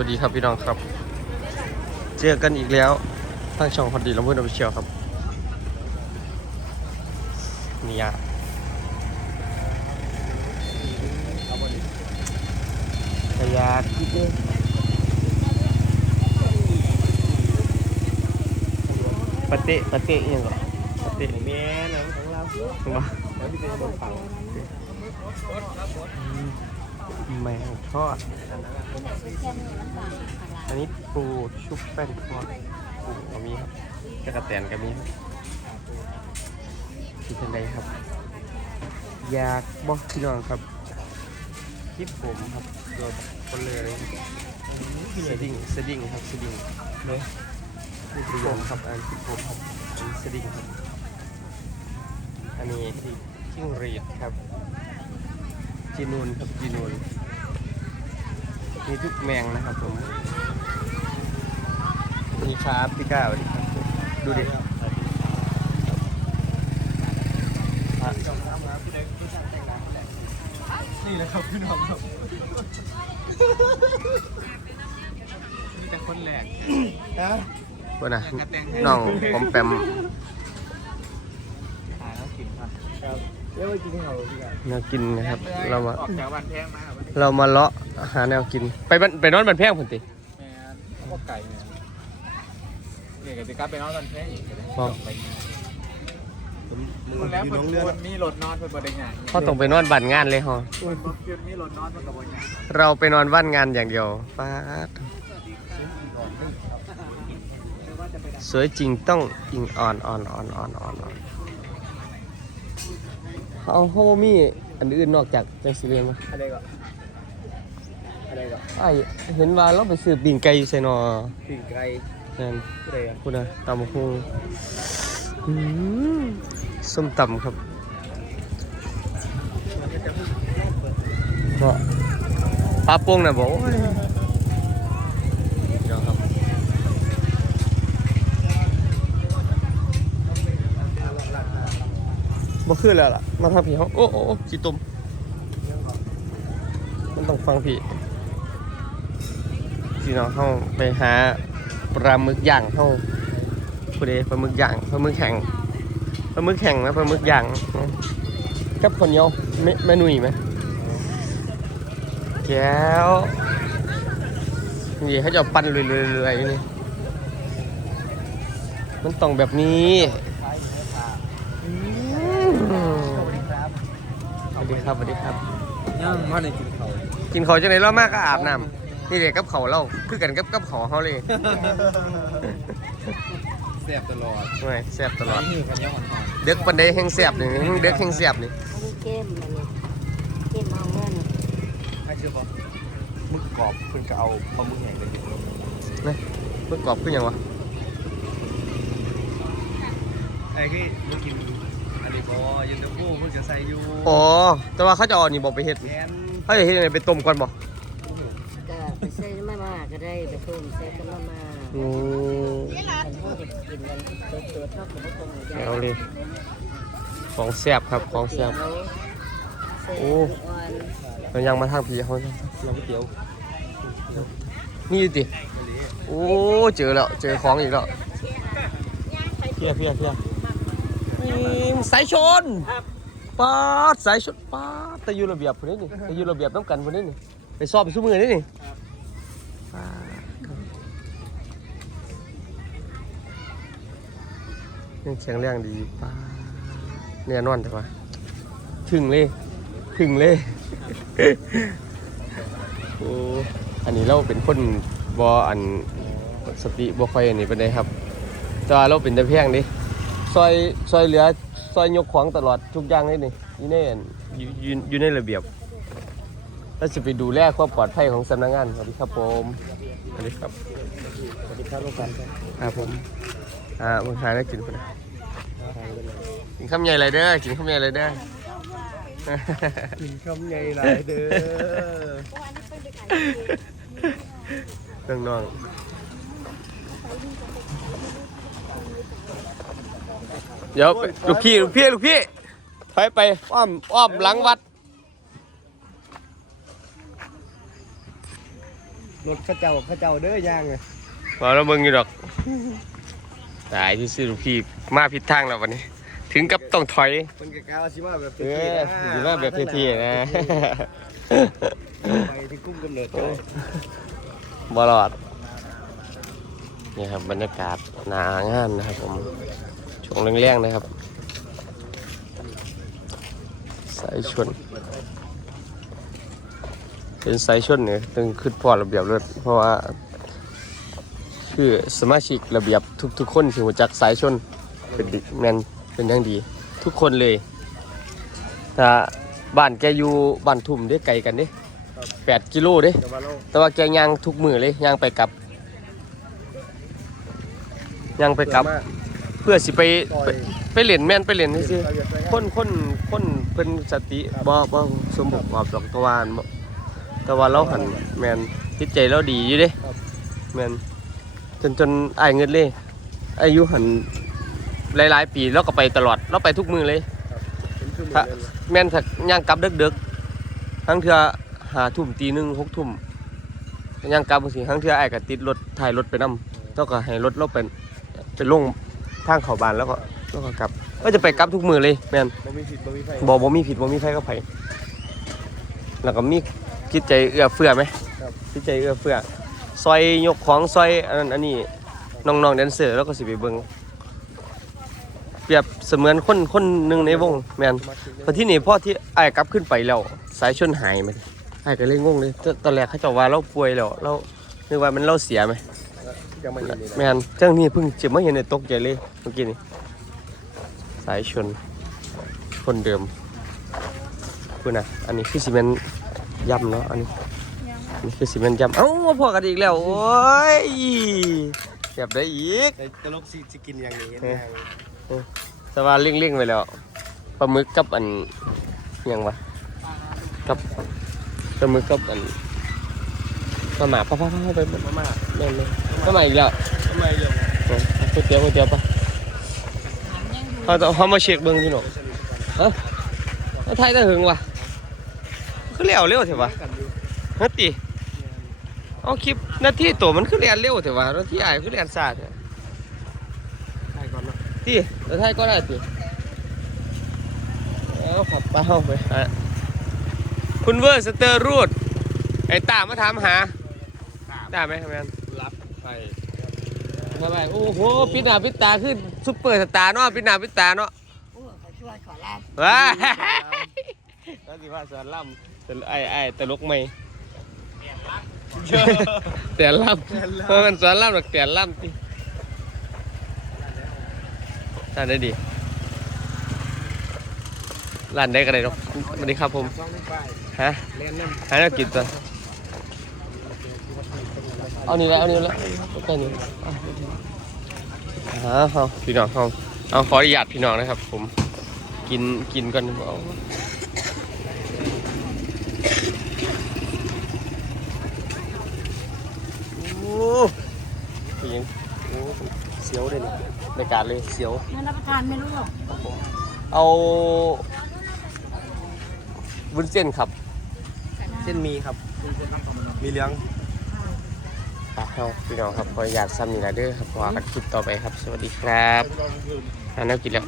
วัสดีครับพี่น้องครับ เจอกันอีกแล้วทางช่องพอดีลำพูนอภิเชียวครับนี่ยกระยาคิดเลยปะเตะปะเตะยังก่อปะเตะแม่นะของเรามาแล้วที่เป็นบนฝั่ง แมงทอด อันนี้ปูชุบแป้งทอดปูก็มีครับกระแตนก็มีครับที่เป็นไรครับ อยากบอกพี่น้องครับคลิปผมครับโดนคนเลยสดิ้งสดิ้งครับสดิ้งเลยคลิปผมครับอันคลิปผมครับอันสดิ้งครับ อันนี้จิ้งรีดครับ จีนูนครับจีนูนมีทุกแมงนะครับผมมีครับพี่ก้าวดิครับดูดิอะนี่แหละครับพี่น้องครับมีแต่คนแหลกฮะว่านะน้องผมแปมหาแล้วกินครับครับ เรียกว่ากินเขาพี่กันแนวกินนะครับ เรามาออกแถววันแพงมาครับเรามาเลาะหาแนวกิน ไปบ้านไปนอนบันแพงผนติแม่พวกไก่เนี่ยเนี่ยกับติกาไปนอนวันแพงอีกเลยไปมึงแล้วมันควรมีรถนอนเป็นประเด็นอย่างเขาต้องไปนอนบ้านงานเลยฮะมันควรมีรถนอนเป็นกระบวนการเราไปนอนบ้านงานอย่างเดียวป้าดสวยจริงต้องอิงอ่อนอ่อนอ่อนอ่อนอ่อนอ่อน เอาเขาบ่มีอันอื่นนอกจากจังสิเรียนมาอะไรก็อะไรก็ไอ้เห็นว่าเราไปซื้อปิ่งไก่อยู่ไสนอปีกไก่นั่นอะไรอะพูดนะตำบักฮงอืมส้มตำครับก็ปลาโป่งน่ะบอกโอ้ยเดี๋ยวครับ บ่ขึ้นแล้วล่ะ มาทางผีเขาโอ้โอ้โหจีตุ่มมันต้องฟังผีพี่น้องเขาไปหาปลาหมึกย่างเขาผู้ใดปลาหมึกย่างปลาหมึกแข็งปลาหมึกแข็งนะปลาหมึกย่างกับคนเหนียวแม่แม่นุ่ยไหมแก้วนี่เขาจะปั้นเรื่อยๆนี่มันต้องแบบนี้อืมส วัสดีครับสวัสดีครับ ย่างมาในกินเขากินเขาวจังไหนเรามากก็อาบน้ำนี่เด็กกับเขาวเราคือกันกับกับเขาวเขาเลยแซ่บตลอดไม่แซ่บตลอด นี่กันย่างอ่อนเด็กปันใดแห่งแซ่บนี่แห่งเด็กแห่งแซ่บนี่อันนี้เกมอันนี้เกมเอาเงินๆไม่เชื่อป่ะมึกกรอบเพิ่นก็เอาปลาหมึกแห้งเลยดินะเมื่อกรอบขึ้นยังวะไอ้ที่มึงกินอั นนี้บ่ยันตะปูเพิ่นจะใส่อยู่อ๋อ แต่ว่าเขาจะเอาอันนี่บอกไปเฮ็ดแกนเขาจะเฮ็ดยังไงไปต้มก่อนบอกก็ไปใส่มาม่าก็ได้ไปต้มใส่กับมาม่าอืมอันนี้เด็กกินกันตัวๆเท่ากับพวกคนใหญ่เอาเลยของแซ่บครับของแซ่บ โอ้ เรายังมาทางผีเขาเราไม่เตี๋ยวนี่ดิโอ้ เจอแล้ว เจอของอีกแล้วเพียเพียเพียนี่ สายชนปาดสายชนปาดแต่อยู่ระเบียบคนนี้นี่แต่อยู่ระเบียบต้องกันคนนี้นี่ไปสอบไปสู้มือนี่นี่ปาดยังแข็งแรงดีป้าดเนี่ยนอนแต่ว่าถึงเลย ถึงเลยโอ้อันนี้เราเป็นคนบออันสติบ่ค่อยอันนี้เป็นไดครับแต่ว่าเราเป็นตะเพียงดิ ซอยซอยเหลือซอยยกของตลอดทุกอย่างเลยนี่อยู่ในอันอยู่อยู่อยู่ในระเบียบเราจะไปดูแลความปลอดภัยของสำนักงานสวัสดีครับผมสวัสดีครับสวัสดีครับลูกกันครับครับผมอ่ามึงหาได้กินคนนะกินข้าวใหญ่ไรเด้อกินข้าวใหญ่ไรเด้อกินคำใหญ่หลายเด้อน้องๆ เดี๋ยวไปลูกพี่ลูกพี่ลูกพี่ถอยไปอ้อมอ้อมหลังวัด รถเข้าเจ้าเข้าเจ้าเด้อย่างไงมาแล้วมึงอยู่ดอกตายที่ซื้อลูกพี่มาผิดทางแล้ววันนี้ ถึงกับต้องถอยมันกะกาวชิมาแบบเออสิมาแบบเท่ๆนะไปที่กุ้งกำเนิดบลอดนี่ครับบรรยากาศหนางานนะครับผม ช่วงแรงๆนะครับ สายชน เป็นสายชนเนี่ยต้องขึ้นพอระเบียบเลยเพราะว่า คือสมาชิกระเบียบทุกๆคนที่หัวจักสายชนเป็นดิแมนเป็นอย่างดี ทุกคนเลยถ้าบ้านแกอยู่บ้านทุ่มได้ไกลกันเด้แปดกิโลเด้ แต่ว่าแกย่างทุกมือเลยย่างไปกลับย่างไปกลับ พื่อสิไปไปไปเล่นแม่นไปเล่นซื่อๆคนคนคนเพิ่นสติบ่บ่สมบูรณ์แบบดอกตะวันบ่แต่ว่าเราหันแม่นจิตใจเราดีอยู่เด้แม่นจนจนอายเงินเลยอายุหันหลายๆปีเราก็ไปตลอดเราไปทุกมือเลยถ้าแม่นถ้าย่างกลับดึกๆทั้งเทื่อหาทุ่มตีหนึ่งหกทุ่มย่างกลับจังซี่ทั้งเทื่อไอ้ายก็ติดรถถ่ายรถไปนํแล้วก็ให้รถเราเป็นไปลง ทางเข้าบ้านแล้วก็แล้วก็กลับก็จะไปกลับทุกมือเลยแม่นบ่มีผิดบ่มีไฟบ่บ่มีผิดบ่มีไผก็ไผแล้วก็มีคิดใจเอื้อเฟื้อไหมคิดใจเอื้อเฟื้อซอยยกของซอยอันนั้นอันนี้น้องๆแดนเซอร์แล้วก็สิไปเบิ่งเปรียบเสมือนคนคนหนึงในวงแม่นพอที่นี่พ่อที่ไอ้ายกลับขึ้นไปแล้ว สายชนหายไหมไอ้ายก็เลยงงเลยตตอนแรกเขาเจะว่าเราป่วยแล้วเรานึกว่ามันเราเสียไหม ยังไม่เห็นนี่แม่นจังนี่เพิ่งจะมาเห็นในตกใจเลยเมื่อกี้นี่สายชน คนเดิมคุณนะอันนี้คือซีเมนต์ย่ำเนาะอันนี้อันนี้คือซีเมนต์ย่ำเอ้ามาพอกันอีกแล้วโอ้ยแบบได้อีกตลกสิสิกินอย่างนี้เห็นอย่างแต่ว่าเลี่ยงๆไปแล้วปลาหมึกกับอันอิหยังวะกับปลาหมึกกับอัน ปลาหมาป้าป้าป้าไปหมดมาม่าแม่นเลยปลาหมาอีกแล้วทำไมเดี๋ยวเอาก๋วยเตี๋ยวก๋วยเตี๋ยวปะเขาต้องเขามาเช็คเบิ้งพี่หนกฮะมาไทยตะหึงวะคือเร็วเร็วเถอะวะกันอยู่นัดติเอาคลิปนาทีตัวมันคือเรียนเร็วเถอะวะนาทีอายคือเรียนซาเถอะใช่ก่อนเนาะที่แล้วไทยก็ได้ติเอาขับเป้าไปฮะคุณเวอร์สเตอร์รูดไอ้ตามาถามหา ได้ไหมครับแมนรับไปทำไมโอ้โหปิดหน้าปิดตาขึ้นซุปเปอร์สตาร์เนาะปิดหน้าปิดตาเนาะโอ้เขาช่วยขอลาบว้าแล้วสิว่าสอนล่ำแต่ไอ้ไอ้ตลกไหมแต่ล่ำเพราะมันสอนล่ำหรอกแต่ล่ำติร้านได้ดีร้านได้ก็ได้เนาะสวัสดีครับผมลองไปฮะเล่นน้ำหาแนวกินตัว เอานี่แล้วเอานี่แล้วใกล้นี่เอาเอาพี่น้องเอาเอาขออนุญาตพี่น้องนะครับ ผมกินกินก่อนเอาโอ้ยยังโอ้เสียวเลยนี่ในการเลยเสียวนั่นรับประทานไม่รู้หรอกเอาวุ้นเส้นครับ เส้นมีครับ มีเลี้ยง ปากเฮาพี่น้องครับขออยากซ้ำนี่ละเด้อครับพอกันคลิปต่อไปครับ สวัสดีครับอันนั้นกินแล้ว